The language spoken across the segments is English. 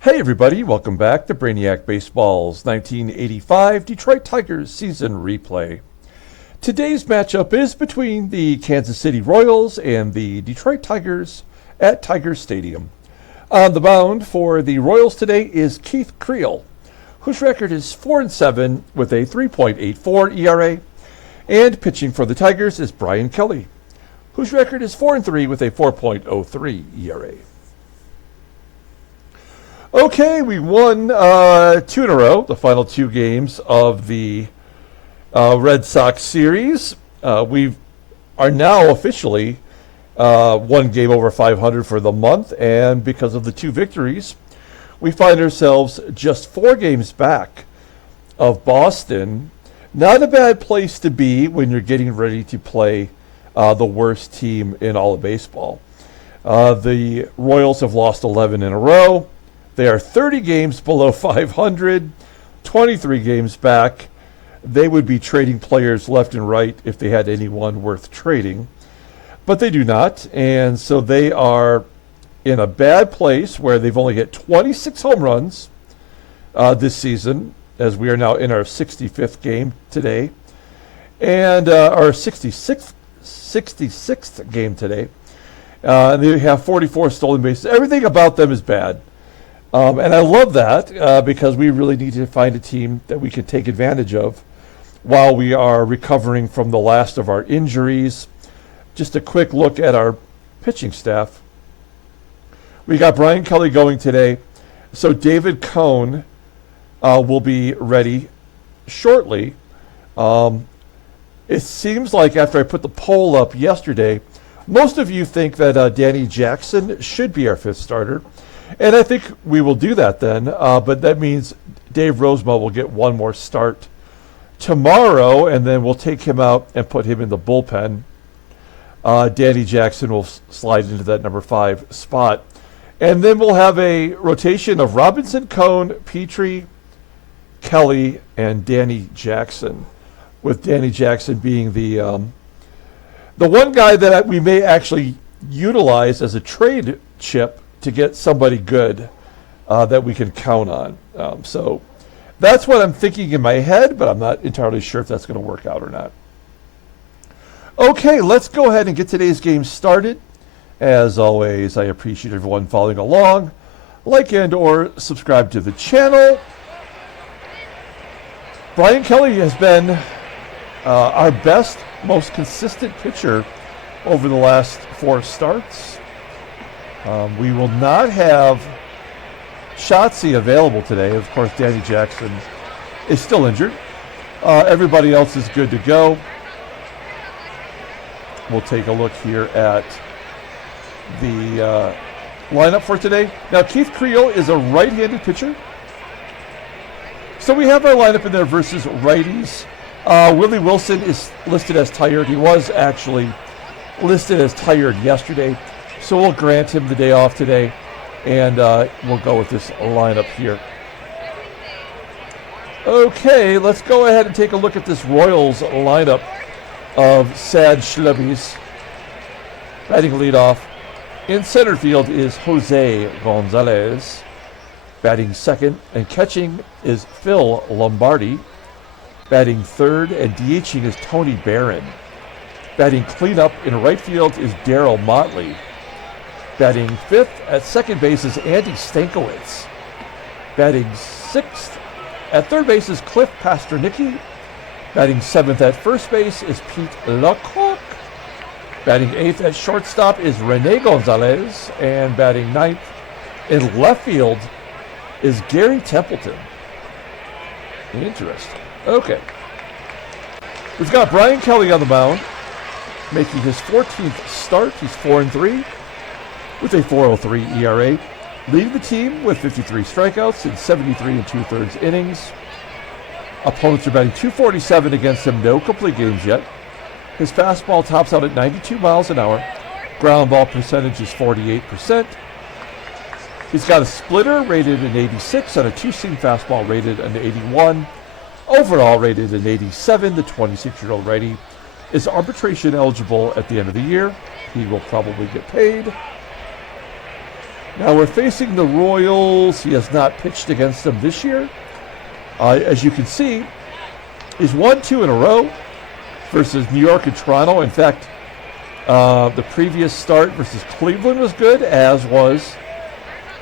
Hey everybody, welcome back to Brainiac Baseball's 1985 Detroit Tigers season replay. Today's matchup is between the Kansas City Royals and the Detroit Tigers at Tiger Stadium. On the mound for the Royals today is Keith Creel, whose record is 4-7 with a 3.84 ERA, and pitching for the Tigers is Bryan Kelly, whose record is 4-3 with a 4.03 ERA. Okay, we won 2 in a row, the final 2 games of the Red Sox series. We are now officially 1 game over 500 for the month, and because of the 2 victories, we find ourselves just 4 games back of Boston. Not a bad place to be when you're getting ready to play the worst team in all of baseball. The Royals have lost 11 in a row. They are 30 games below 500, 23 games back. They would be trading players left and right if they had anyone worth trading. But they do not, and so they are in a bad place where they've only hit 26 home runs this season, as we are now in our 65th game today, and our 66th game today. They have 44 stolen bases. Everything about them is bad. And I love that because we really need to find a team that we can take advantage of while we are recovering from the last of our injuries. Just a quick look at our pitching staff. We got Bryan Kelly going today. So David Cone will be ready shortly. It seems like after I put the poll up yesterday, most of you think that Danny Jackson should be our 5th starter. And I think we will do that then, but that means Dave Rozema will get one more start tomorrow, and then we'll take him out and put him in the bullpen. Danny Jackson will slide into that number 5 spot. And then we'll have a rotation of Robinson, Cone, Petrie, Kelly, and Danny Jackson, with Danny Jackson being the one guy that we may actually utilize as a trade chip to get somebody good that we can count on. So that's what I'm thinking in my head, but I'm not entirely sure if that's going to work out or not. Okay, let's go ahead and get today's game started. As always, I appreciate everyone following along. Like and or subscribe to the channel. Bryan Kelly has been our best, most consistent pitcher over the last 4 starts. We will not have Shotzi available today. Of course, Danny Jackson is still injured. Everybody else is good to go. We'll take a look here at the lineup for today. Now, Keith Creel is a right-handed pitcher. So we have our lineup in there versus righties. Willie Wilson is listed as tired. He was actually listed as tired yesterday. So we'll grant him the day off today, and we'll go with this lineup here. Okay, let's go ahead and take a look at this Royals lineup of sad schlubbies. Batting leadoff in center field is Jose Gonzalez. Batting second and catching is Phil Lombardi. Batting third and DHing is Tony Barron. Batting cleanup in right field is Darryl Motley. Batting 5th at second base is Andy Stankiewicz. Batting 6th at third base is Cliff Pastornickky. Batting 7th at first base is Pete LaCOCK. Batting 8th at shortstop is Rene Gonzalez. And batting 9th in left field is Garry Templeton. Interesting. Okay. We've got Bryan Kelly on the mound, making his 14th start. He's 4-3. with a 4.03 ERA, leading the team with 53 strikeouts in 73 2/3 innings. Opponents are batting .247 against him, no complete games yet. His fastball tops out at 92 miles an hour. Ground ball percentage is 48%. He's got a splitter rated an 86 and a two-seam fastball rated an 81. Overall rated an 87. The 26-year-old righty is arbitration eligible at the end of the year. He will probably get paid. Now we're facing the Royals. He has not pitched against them this year. As you can see, he's won 2 in a row versus New York and Toronto. In fact, the previous start versus Cleveland was good, as was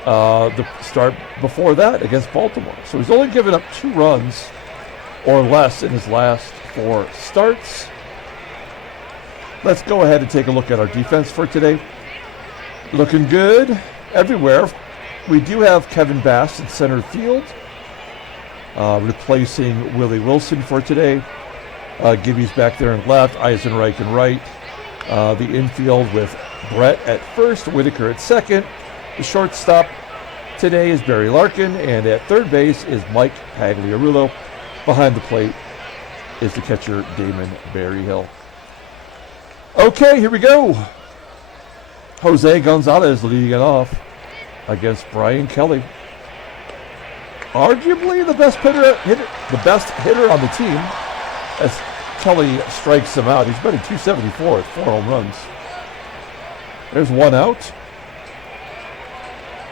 the start before that against Baltimore. So he's only given up 2 runs or less in his last 4 starts. Let's go ahead and take a look at our defense for today. Looking good everywhere. We do have Kevin Bass in center field, replacing Willie Wilson for today. Gibby's back there in left, Eisenreich in right. The infield with Brett at first, Whitaker at second. The shortstop today is Barry Larkin, and at third base is Mike Pagliarulo. Behind the plate is the catcher Damon Berryhill. Okay, here we go. Jose Gonzalez leading it off against Brian Kelly. Arguably the best hitter on the team, as Kelly strikes him out. He's batting .274 with 4 home runs. There's 1 out.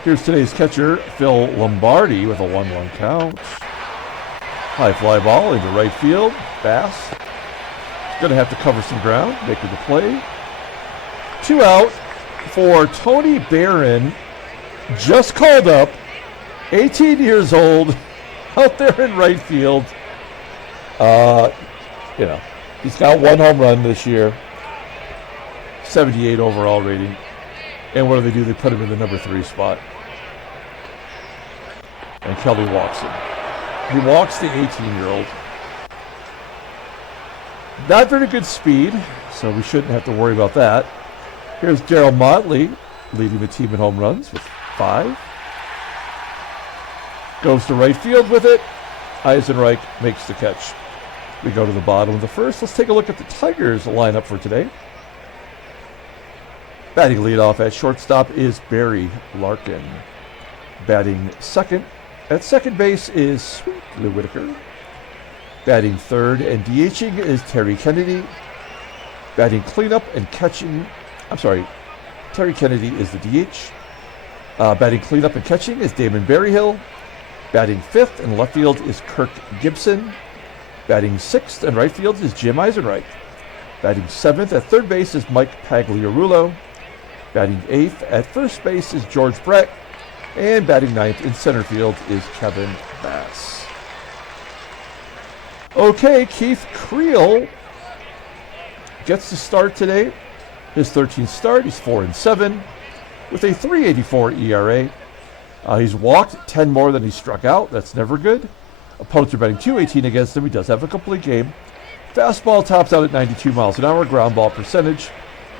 Here's today's catcher, Phil Lombardi, with a 1-1 count. High fly ball into right field. Bass going to have to cover some ground, making the play. 2 out for Tony Barron, just called up, 18 years old, out there in right field. He's got 1 home run this year, 78 overall rating. And what do? They put him in the number 3 spot. And Kelly walks him. He walks the 18-year-old. Not very good speed, so we shouldn't have to worry about that. Here's Darryl Motley leading the team in home runs with 5. Goes to right field with it. Eisenreich makes the catch. We go to the bottom of the first. Let's take a look at the Tigers lineup for today. Batting leadoff at shortstop is Barry Larkin. Batting second at second base is Sweet Lou Whitaker. Batting third and DHing is Terry Kennedy. Batting cleanup and catching, Terry Kennedy is the DH. Batting cleanup and catching is Damon Berryhill. Batting fifth and left field is Kirk GIBSON. Batting sixth and right field is Jim Eisenreich. Batting seventh at third base is Mike Pagliarulo. Batting eighth at first base is George Brett. And batting ninth in center field is Kevin Bass. Okay, Keith Creel gets the start today. His 13th start, he's 4-7 with a 3.84 ERA. He's walked 10 more than he struck out. That's never good. Opponents are batting .218 against him. He does have a complete game. Fastball tops out at 92 miles an hour. Ground ball percentage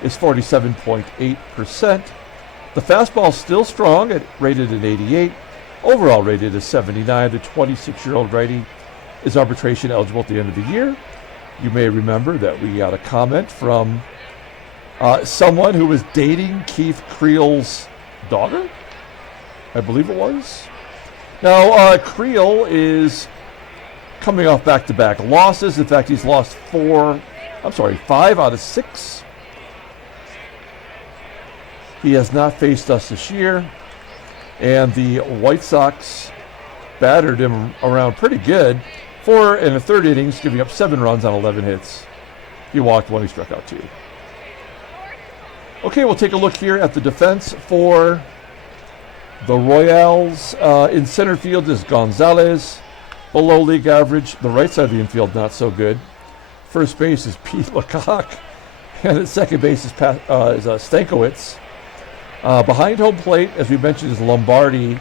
is 47.8%. The fastball is still strong, rated at 88. Overall rated as 79. The 26-year-old righty is arbitration eligible at the end of the year. You may remember that we got a comment from someone who was dating Keith Creel's daughter, I believe it was. Now, Creel is coming off back-to-back losses. In fact, he's lost 5 out of 6. He has not faced us this year. And the White Sox battered him around pretty good. 4 in the third innings, giving up 7 runs on 11 hits. He walked 1, he struck out 2. Okay, we'll take a look here at the defense for the Royals. In center field is Gonzalez, below league average. The right side of the infield, not so good. First base is Pete LaCOCK, and at second base is Stankiewicz. Behind home plate, as we mentioned, is Lombardi.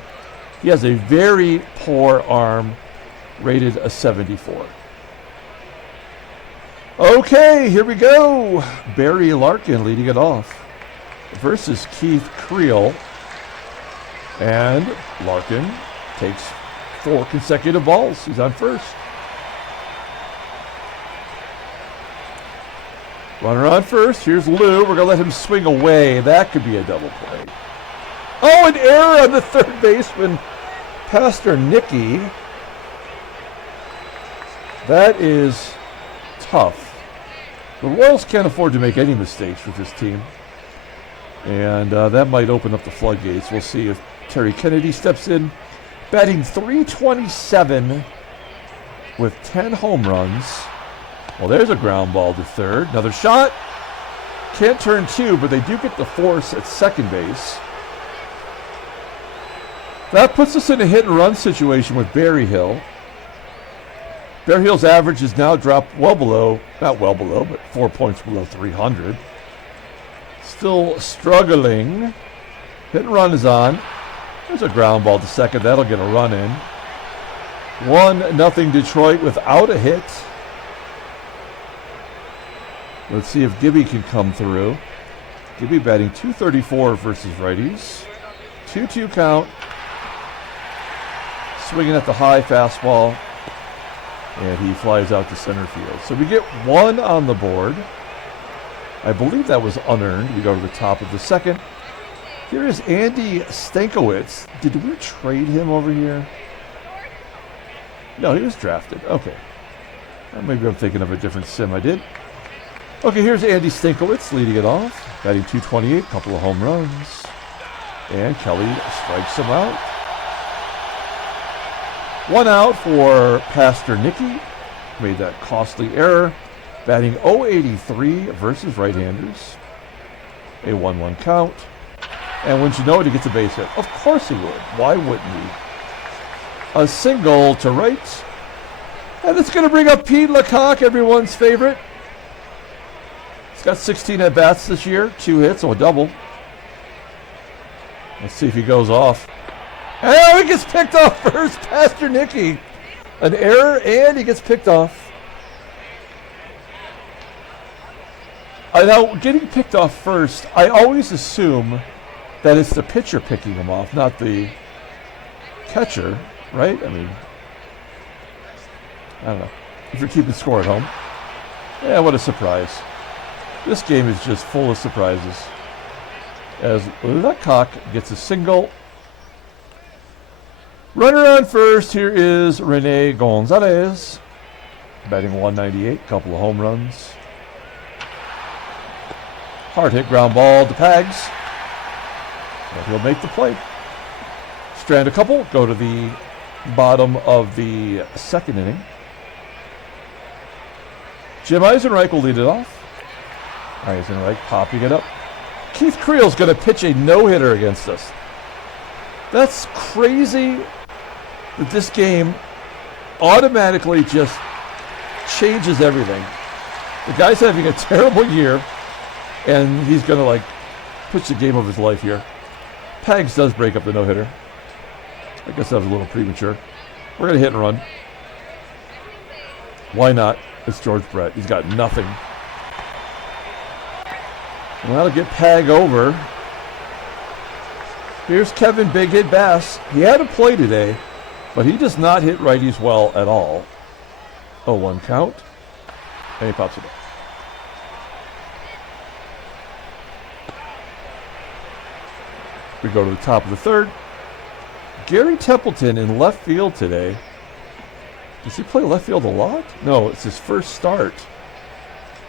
He has a very poor arm, rated a 74. Okay, here we go. Barry Larkin leading it off versus Keith Creel. And Larkin takes 4 consecutive balls. He's on first. Runner on first. Here's Lou. We're going to let him swing away. That could be a double play. Oh, an error on the third baseman, Pastornicky. That is tough. The Royals can't afford to make any mistakes with this team. And that might open up the floodgates. We'll see if Terry Kennedy steps in. Batting .327 with 10 home runs. Well, there's a ground ball to third. Another shot. Can't turn two, but they do get the force at second base. That puts us in a hit and run situation with Berryhill. Berryhill's average has now dropped well below, not well below, but 4 points below 300. Still struggling. Hit and run is on. There's a ground ball to second. That'll get a run in. 1-0 Detroit without a hit. Let's see if Gibby can come through. Gibby batting .234 versus righties. 2-2 count. Swinging at the high fastball. And he flies out to center field. So we get one on the board. I believe that was unearned. We go to the top of the second. Here is Andy Stankiewicz. Did we trade him over here? No, he was drafted. Okay. Maybe I'm thinking of a different sim I did. Okay, here's Andy Stankiewicz leading it off. Batting .228, couple of home runs. And Kelly strikes him out. 1 out for Pastornickky. Made that costly error. Batting .083 versus right-handers. A 1-1 count. And wouldn't you know it, he gets a base hit. Of course he would. Why wouldn't he? A single to right. And it's going to bring up Pete LaCOCK, everyone's favorite. He's got 16 at-bats this year. 2 hits, so a double. Let's see if he goes off. And he gets picked off first, Pastornickky. An error, and he gets picked off. Now, getting picked off first, I always assume that it's the pitcher picking him off, not the catcher, right? I mean, I don't know. If you're keeping score at home. Yeah, what a surprise. This game is just full of surprises. As LaCOCK gets a single. Runner on first, here is Rene Gonzalez. Batting .198, couple of home runs. Hard hit ground ball to Pags. And he'll make the play. Strand a couple, go to the bottom of the second inning. Jim EISENREICH will lead it off. EISENREICH popping it up. Keith Creel's going to pitch a no-hitter against us. That's crazy that this game automatically just changes everything. The guy's having a terrible year, and he's going to, like, pitch the game of his life here. Pags does break up the no-hitter. I guess that was a little premature. We're going to hit and run. Why not? It's George Brett. He's got nothing. And that'll get Pag over. Here's Kevin Big Hit Bass. He had a play today, but he does not hit righties well at all. 0-1 count. And he pops it up. We go to the top of the third. Gary Templeton in left field today. Does he play left field a lot? No, it's his first start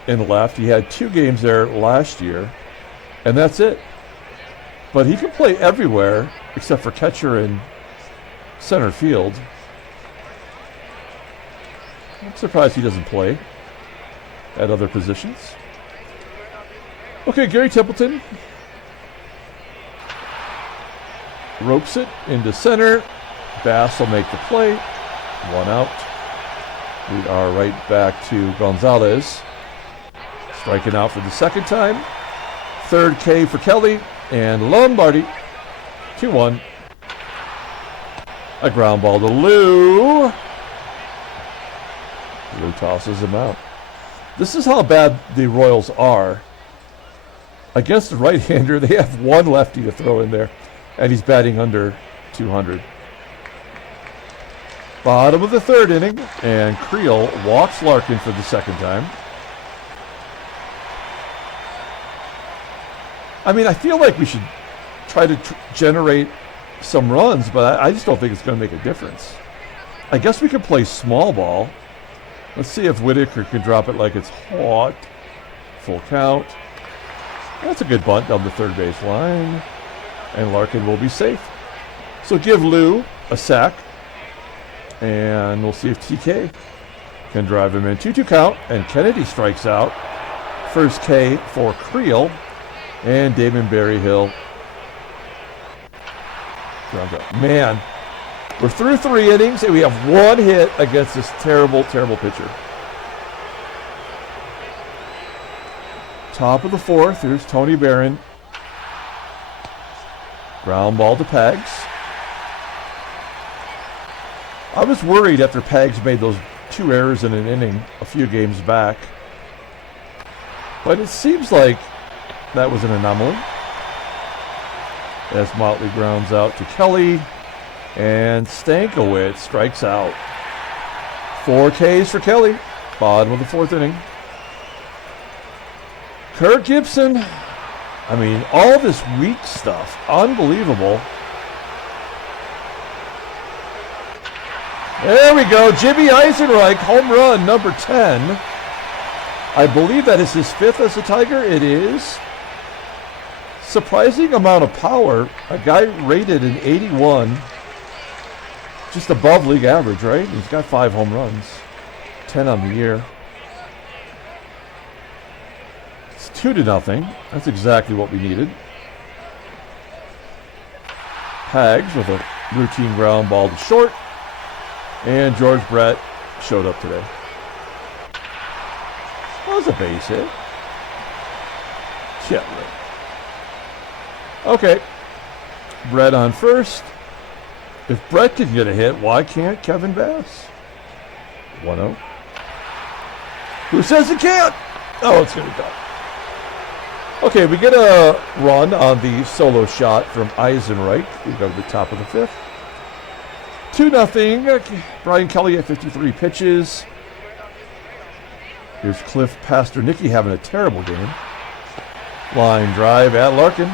in left. He had 2 games there last year, and that's it. But he can play everywhere except for catcher and center field. I'm surprised he doesn't play at other positions. Okay, Gary Templeton ropes it into center. Bass will make the play. 1 out. We are right back to Gonzalez. Striking out for the second time. Third K for Kelly. And Lombardi. 2-1. A ground ball to Lou. Lou tosses him out. This is how bad the Royals are. Against the right-hander, they have 1 lefty to throw in there. And he's batting under 200. Bottom of the third inning, and Creel walks Larkin for the second time. I mean, I feel like we should try to generate some runs, but I just don't think it's going to make a difference. I guess we could play small ball. Let's see if Whitaker can drop it like it's hot. Full count. That's a good bunt down the third base line. And Larkin will be safe. So give Lou a sack. And we'll see if TK can drive him in. 2-2 count. And Kennedy strikes out. First K for Creel. And Damon Berryhill. Man, we're through 3 innings and we have 1 hit against this terrible, terrible pitcher. Top of the 4th, here's Tony Barron. Ground ball to Pags. I was worried after Pags made those 2 errors in an inning a few games back. But it seems like that was an anomaly. As Motley grounds out to Kelly. And Stankiewicz strikes out. 4 Ks for Kelly. Bottom of the 4th inning. Kirk Gibson. I mean, all this weak stuff. Unbelievable. There we go. Jimmy EISENREICH, home run, number 10. I believe that is his 5th as a Tiger. It is. Surprising amount of power. A guy rated an 81. Just above league average, right? He's got 5 home runs. 10 on the year. It's 2-0. That's exactly what we needed. Pags with a routine ground ball to short. And George Brett showed up today. That was a base hit. Yeah, right. Okay. Brett on first. If Brett can get a hit, why can't Kevin Bass? 1-0. Who says it can't? Oh, it's going to be done. Okay, we get a run on the solo shot from EISENREICH. We go to the top of the 5th. 2-0. Brian Kelly at 53 pitches. Here's Cliff Pastornickky having a terrible game. Line drive at Larkin.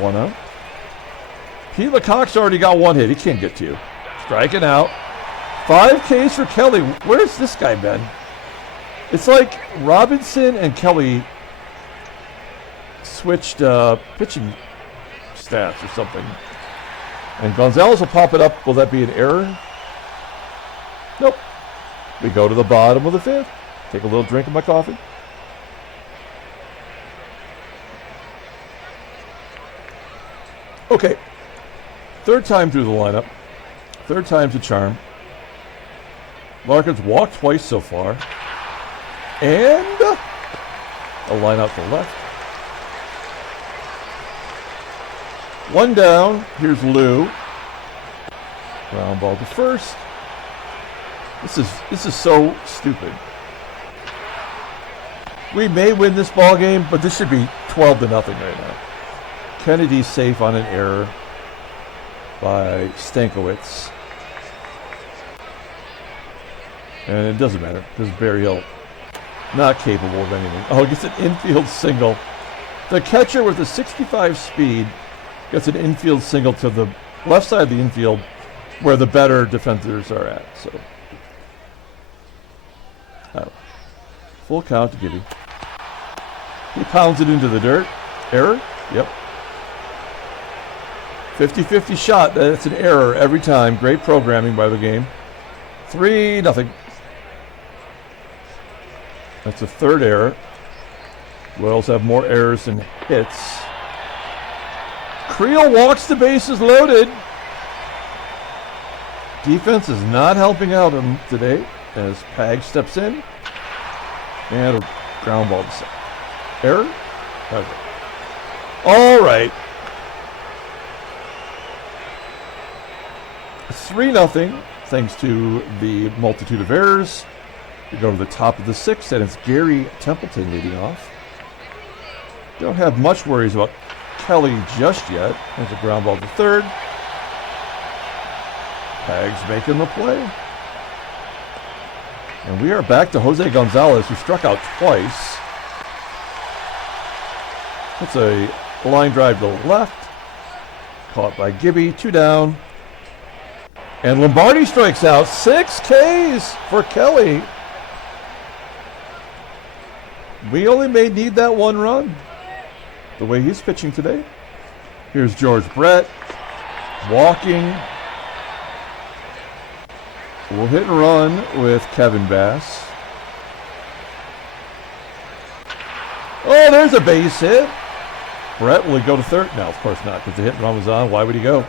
1-0. Pete LaCock's already got 1 hit. He can't get 2. Striking out. 5 Ks for Kelly. Where's this guy been? It's like Robinson and Kelly switched pitching stats or something. And Gonzalez will pop it up. Will that be an error? Nope. We go to the bottom of the 5th. Take a little drink of my coffee. Okay. 3rd time through the lineup. 3rd time's a charm. Larkin's walked twice so far. And a line out to the left. 1 down. Here's Lou. Ground ball to first. This is so stupid. We may win this ball game, but this should be 12-0 right now. Kennedy's safe on an error by Stankiewicz. And it doesn't matter because Berryhill not capable of anything. Oh, he gets an infield single. The catcher with a 65 speed gets an infield single to the left side of the infield where the better defenders are at. So, full count to Gibby. He pounds it into the dirt. Error? Yep. 50-50 shot. That's an error every time. Great programming by the game. 3-0. That's a 3rd error. Royals have more errors than hits. Creel walks the bases loaded. Defense is not helping out him today as Pag steps in. And a ground ball to second. Error? Okay. All right. 3-0 thanks to the multitude of errors. We go to the top of the 6th, and it's Garry Templeton leading off. Don't have much worries about Kelly just yet. There's a ground ball to 3rd. Pags making the play. And we are back to Jose Gonzalez, who struck out twice. That's a line drive to the left. Caught by Gibby, 2 down. And Lombardi strikes out. 6 Ks for Kelly. we only may need that one run. The way he's pitching today. Here's George Brett. Walking. We'll hit and run with Kevin Bass. Oh, there's a base hit. Brett, will he go to third? No, of course not, because the hit and run was on. Why would he go?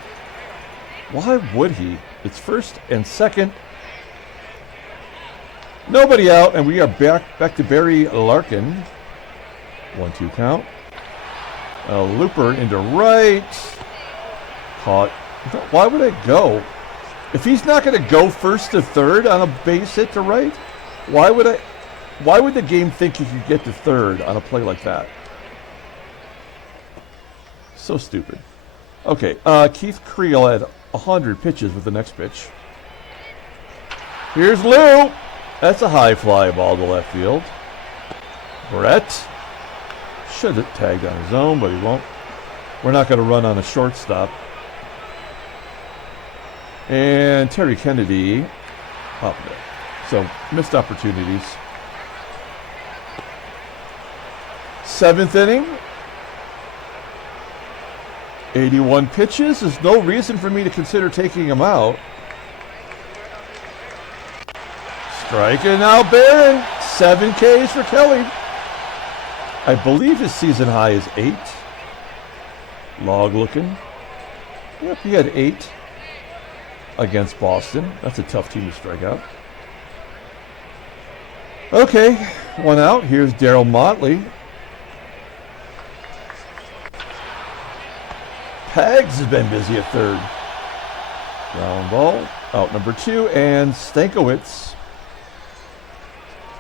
Why would he? It's first and second. Nobody out, and we are back to Barry Larkin. 1-2 count. A looper into right. Caught. Why would I go? If he's not going to go first to third on a base hit to right, why would the game think he could get to third on a play like that? So stupid. Okay, Keith Creel had 100 pitches with the next pitch. Here's Lou. That's a high fly ball to left field. Brett should have tagged on his own, but he won't. We're not going to run on a shortstop. And Terry Kennedy up there. So missed opportunities. 7th inning. 81 pitches. There's no reason for me to consider taking him out. Striking out Barron. 7 Ks for Kelly. I believe his season high is 8. Log looking. Yep, he had 8 against Boston. That's a tough team to strike out. Okay, 1 out. Here's Darryl Motley. Pags has been busy at third. Ground ball. Out number 2. And Stankiewicz.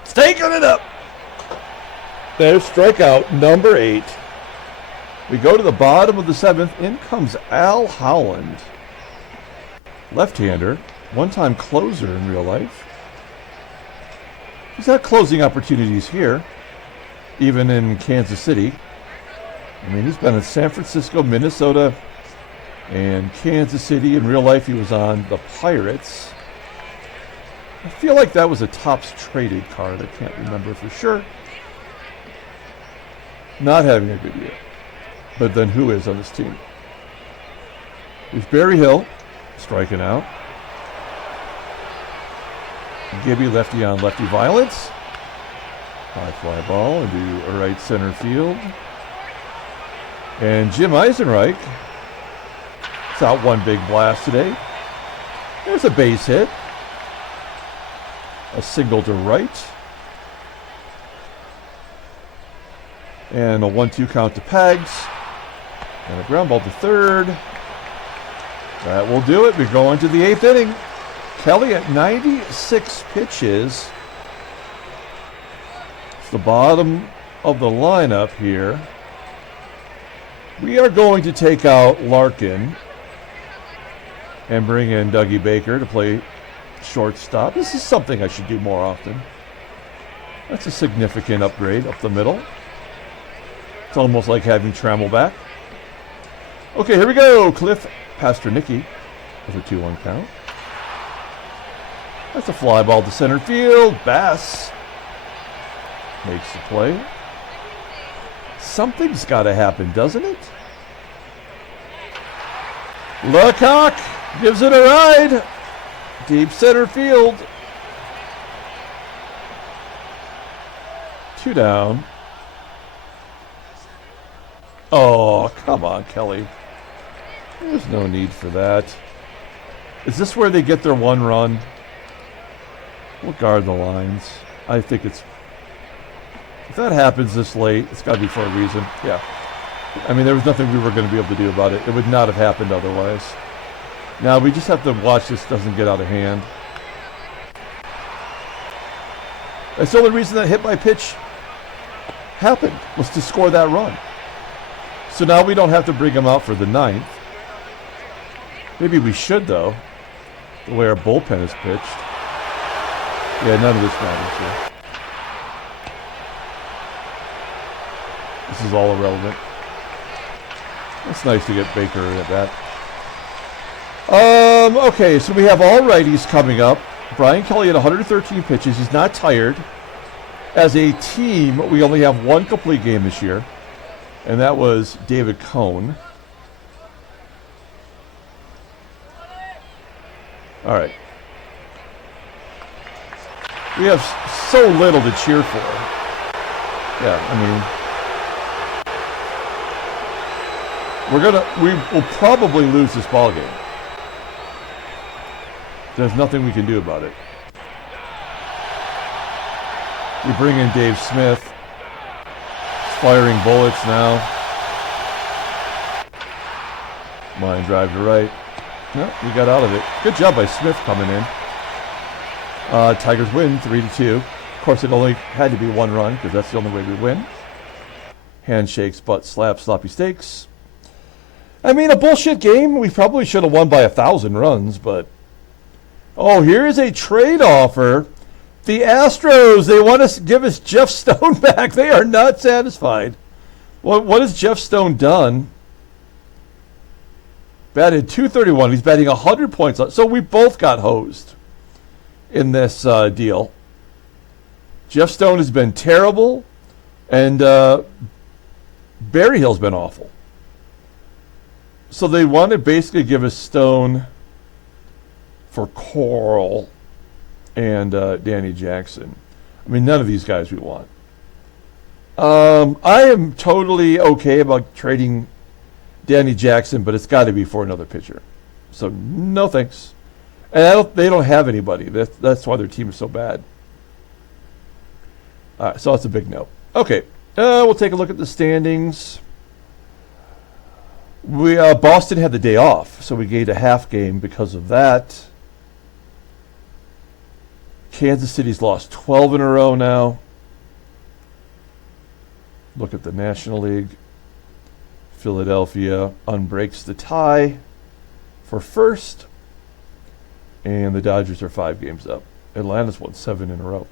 Stanking it up. There's strikeout number 8. We go to the bottom of the 7th. In comes Al Howland. Left-hander. One-time closer in real life. He's had closing opportunities here. Even in Kansas City. I mean, he's been in San Francisco, Minnesota, and Kansas City. In real life, he was on the Pirates. I feel like that was a Topps traded card. I can't remember for sure. Not having a good year. But then who is on this team? There's Berryhill, striking out. Gibby, lefty on lefty violence. High fly ball into right center field. And Jim EISENREICH. It's out one big blast today. There's a base hit. A single to right. And a 1-2 count to Pags. And a ground ball to third. That will do it. We go into the 8th inning. Kelly at 96 pitches. It's the bottom of the lineup here. We are going to take out Larkin and bring in Dougie Baker to play shortstop. This is something I should do more often. That's a significant upgrade up the middle. It's almost like having Trammell back. Okay, here we go. Cliff Pastornicky with a 2-1 count. That's a fly ball to center field. Bass makes the play. Something's got to happen, doesn't it? LaCOCK gives it a ride. Deep center field. 2 down. Oh, come on, Kelly. There's no need for that. Is this where they get their 1 run? We'll guard the lines. I think it's... If that happens this late, it's got to be for a reason. Yeah. I mean, there was nothing we were going to be able to do about it. It would not have happened otherwise. Now, we just have to watch this doesn't get out of hand. That's the only reason that hit by pitch happened, was to score that run. So now we don't have to bring him out for the 9th. Maybe we should, though, the way our bullpen is pitched. Yeah, none of this matters here. This is all irrelevant. It's nice to get Baker at that. Okay, so we have all righties coming up. Brian Kelly at 113 pitches. He's not tired. As a team, we only have one complete game this year, and that was David Cone. All right. We have so little to cheer for. Yeah, I mean, we will probably lose this ball game. There's nothing we can do about it. We bring in Dave Smith. He's firing bullets now. Line drive to right. No, we got out of it. Good job by Smith coming in. Tigers win 3-2. Of course, it only had to be one run because that's the only way we win. Handshakes, butt slaps, sloppy steaks. I mean, a bullshit game. We probably should have won by 1,000 runs, but... Oh, here's a trade offer. The Astros, they want to give us Jeff Stone back. They are not satisfied. What has Jeff Stone done? Batted .231. He's batting 100 points. So we both got hosed in this deal. Jeff Stone has been terrible, and Berryhill's been awful. So they want to basically give us Stone for Coral and Danny Jackson. I mean, none of these guys we want. I am totally okay about trading Danny Jackson, but it's got to be for another pitcher. So no thanks. And they don't have anybody. That's why their team is so bad. All right, so that's a big no. Okay, we'll take a look at the standings. Boston had the day off, so we gained a half game because of that. Kansas City's lost 12 in a row now. Look at the National League. Philadelphia unbreaks the tie for first. And the Dodgers are 5 games up. Atlanta's won 7 in a row.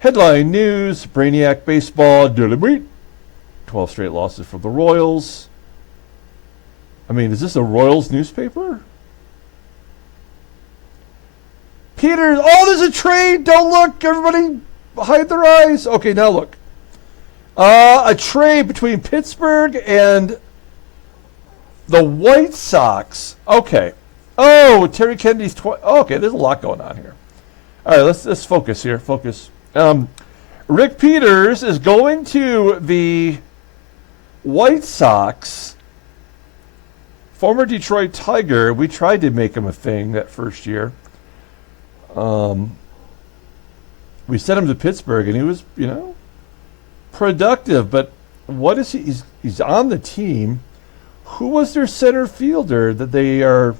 Headline news, Brainiac baseball, 12 straight losses for the Royals. I mean, is this a Royals newspaper? Peter, oh, there's a trade. Don't look. Everybody hide their eyes. Okay, now look. A trade between Pittsburgh and the White Sox. Okay. Oh, Terry Kennedy's... okay, there's a lot going on here. All right, let's focus here. Focus. Rick Peters is going to the White Sox. Former Detroit Tiger. We tried to make him a thing that first year. We sent him to Pittsburgh, and he was, productive. But what is he? He's on the team. Who was their center fielder that they are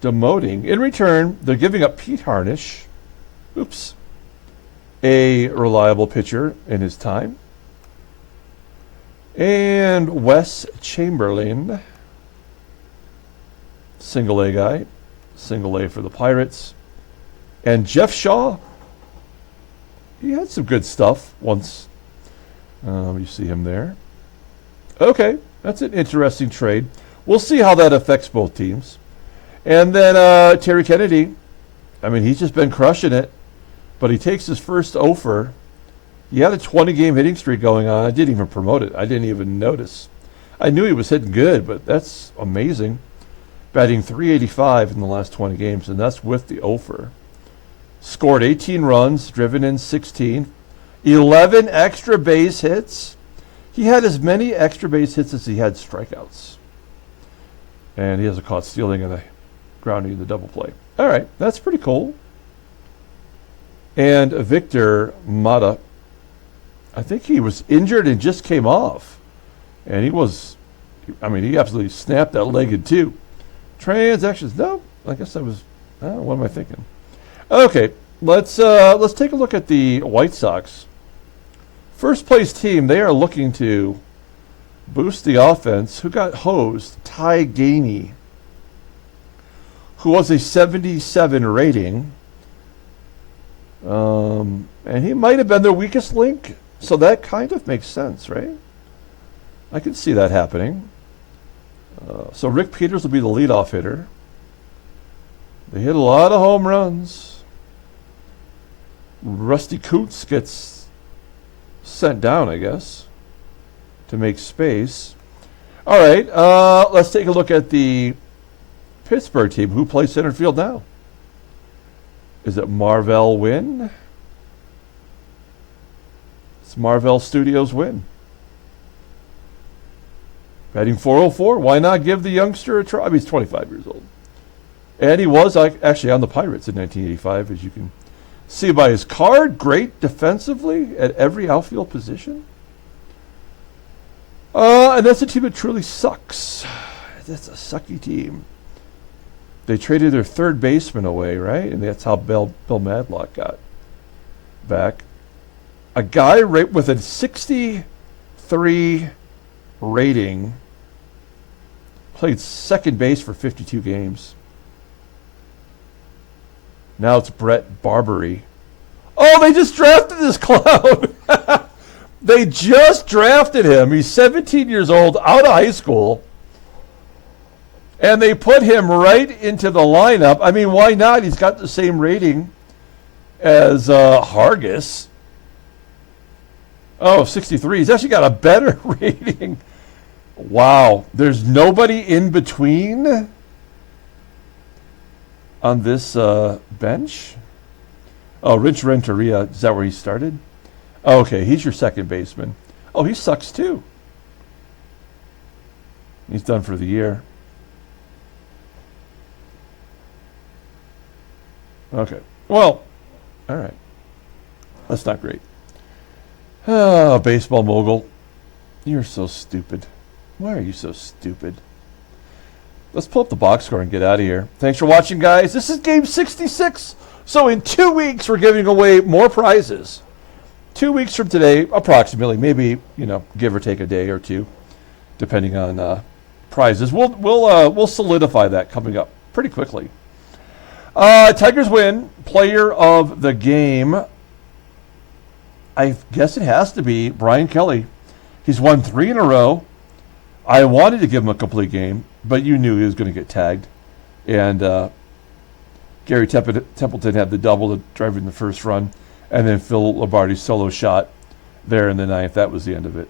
demoting? In return, they're giving up Pete Harnish. Oops. A reliable pitcher in his time. And Wes Chamberlain. Single A guy. Single A for the Pirates. And Jeff Shaw. He had some good stuff once. You see him there. Okay, that's an interesting trade. We'll see how that affects both teams. And then Terry Kennedy. I mean, he's just been crushing it. But he takes his first offer. He had a 20-game hitting streak going on. I didn't even promote it. I didn't even notice. I knew he was hitting good, but that's amazing. Batting .385 in the last 20 games, and that's with the offer. Scored 18 runs, driven in 16. 11 extra base hits. He had as many extra base hits as he had strikeouts. And he has a caught stealing and a grounding in the double play. All right, that's pretty cool. And Victor Mata, I think he was injured and just came off. And he absolutely snapped that leg in two. Transactions, no, I guess what am I thinking? Okay, let's take a look at the White Sox. First place team, they are looking to boost the offense. Who got hosed? Ty Gainey, who was a 77 rating. And he might have been their weakest link, so that kind of makes sense, right? I can see that happening. So Rick Peters will be the leadoff hitter. They hit a lot of home runs. Rusty Coots gets sent down, I guess, to make space. All right, let's take a look at the Pittsburgh team. Who plays center field now? Is it Marvell Wynn? It's Marvell Studios Wynn. Batting .404. Why not give the youngster a try? I mean, he's 25 years old. And he was actually on the Pirates in 1985, as you can see by his card. Great defensively at every outfield position. And that's a team that truly sucks. That's a sucky team. They traded their third baseman away, right? And that's how Bill Madlock got back. A guy right with a 63 rating played second base for 52 games. Now it's Brett Barbery. Oh, they just drafted this clown. They just drafted him. He's 17 years old, out of high school. And they put him right into the lineup. I mean, why not? He's got the same rating as Hargis. Oh, 63. He's actually got a better rating. Wow. There's nobody in between on this bench. Oh, Rich Renteria. Is that where he started? Oh, okay, he's your second baseman. Oh, he sucks too. He's done for the year. Okay. Well, all right. That's not great. Oh, baseball mogul. You're so stupid. Why are you so stupid? Let's pull up the box score and get out of here. Thanks for watching, guys. This is game 66. So in 2 weeks, we're giving away more prizes. 2 weeks from today, approximately, maybe, give or take a day or two, depending on prizes. We'll solidify that coming up pretty quickly. Tigers win. Player of the game. I guess it has to be Brian Kelly. He's won 3 in a row. I wanted to give him a complete game, but you knew he was going to get tagged. And Garry Templeton had the double to drive in the first run. And then Phil Lombardi's solo shot there in the 9th. That was the end of it.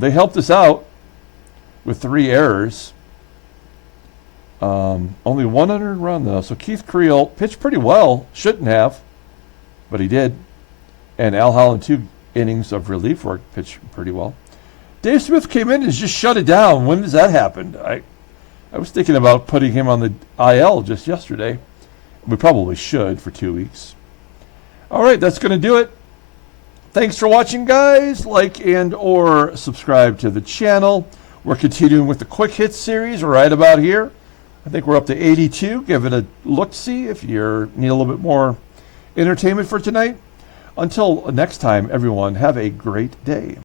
They helped us out with 3 errors. Only 1 unearned run, though. So Keith Creel pitched pretty well. Shouldn't have, but he did. And Al Holland, 2 innings of relief work, pitched pretty well. Dave Smith came in and just shut it down. When does that happen? I was thinking about putting him on the IL just yesterday. We probably should for 2 weeks. All right, that's going to do it. Thanks for watching, guys. Like and or subscribe to the channel. We're continuing with the Quick Hits series right about here. I think we're up to 82. Give it a look-see if you need a little bit more entertainment for tonight. Until next time, everyone, have a great day.